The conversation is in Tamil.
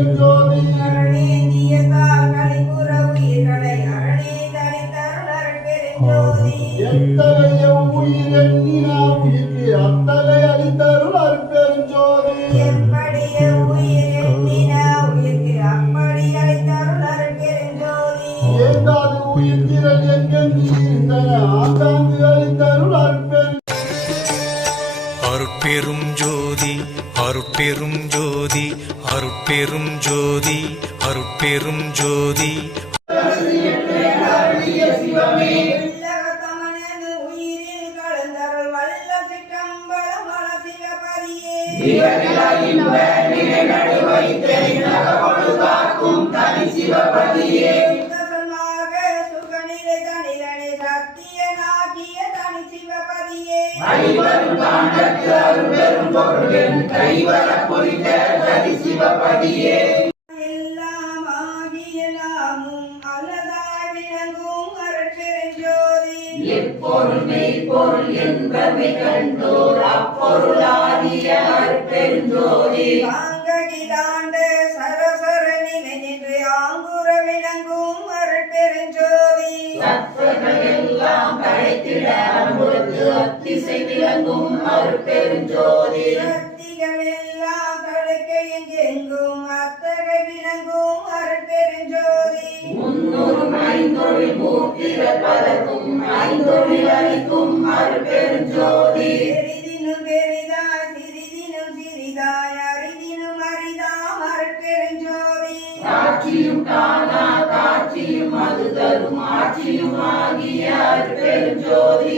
அருட்பெருஞ்சோதி எத்தகைய உயிர் எண்ணினா உயிர்க்கு அத்தகை அளித்தருள் அருட்பெருஞ்சோதி ஏந்தாது உயிர் திரள் எங்கெங்கு இருந்தன ஆங்காங்கு அளித்தருள் அருட்பெரும் ஜோதி அருட்பெரும் ஜோதி அருட்பெரும் ஜோதி அருட்பெரும் ஜோதி சிவமே எப்பொருள் மெய்ப்பொருள் என்பவை கண்டோர் அப்பொருளாகிய அருட்பெருஞ்சோதி ஆங்ககிலாண்ட சரசர நிலை நின்று ஆங்குற விளங்கும் அருட்பெருஞ்சோதி சத்வர்கள் எல்லாம் தழைத்திட அருள்து அத்திசை விளங்கும் அருட்பெருஞ்சோதி சக்திகள் எல்லாம் தழைக்க எங்கெங்கும் அத்தகை விளங்கும் அருட்பெருஞ்சோதி முன்னூறும் ஐந்தொழில் மூர்த்திர பலக்கும் ஐந்தொழில் அளிக்கும் அருட்பெருஞ்சோதி பெரிதினும் பெரிதாய் சிறிதினும் சிறிதாய் அரிதினும் அரிதாம் அருட்பெருஞ்சோதி காட்சியும் காணா காட்சியும் அது தரும் ஆட்சியும் ஆகிய அருட்பெருஞ்சோதி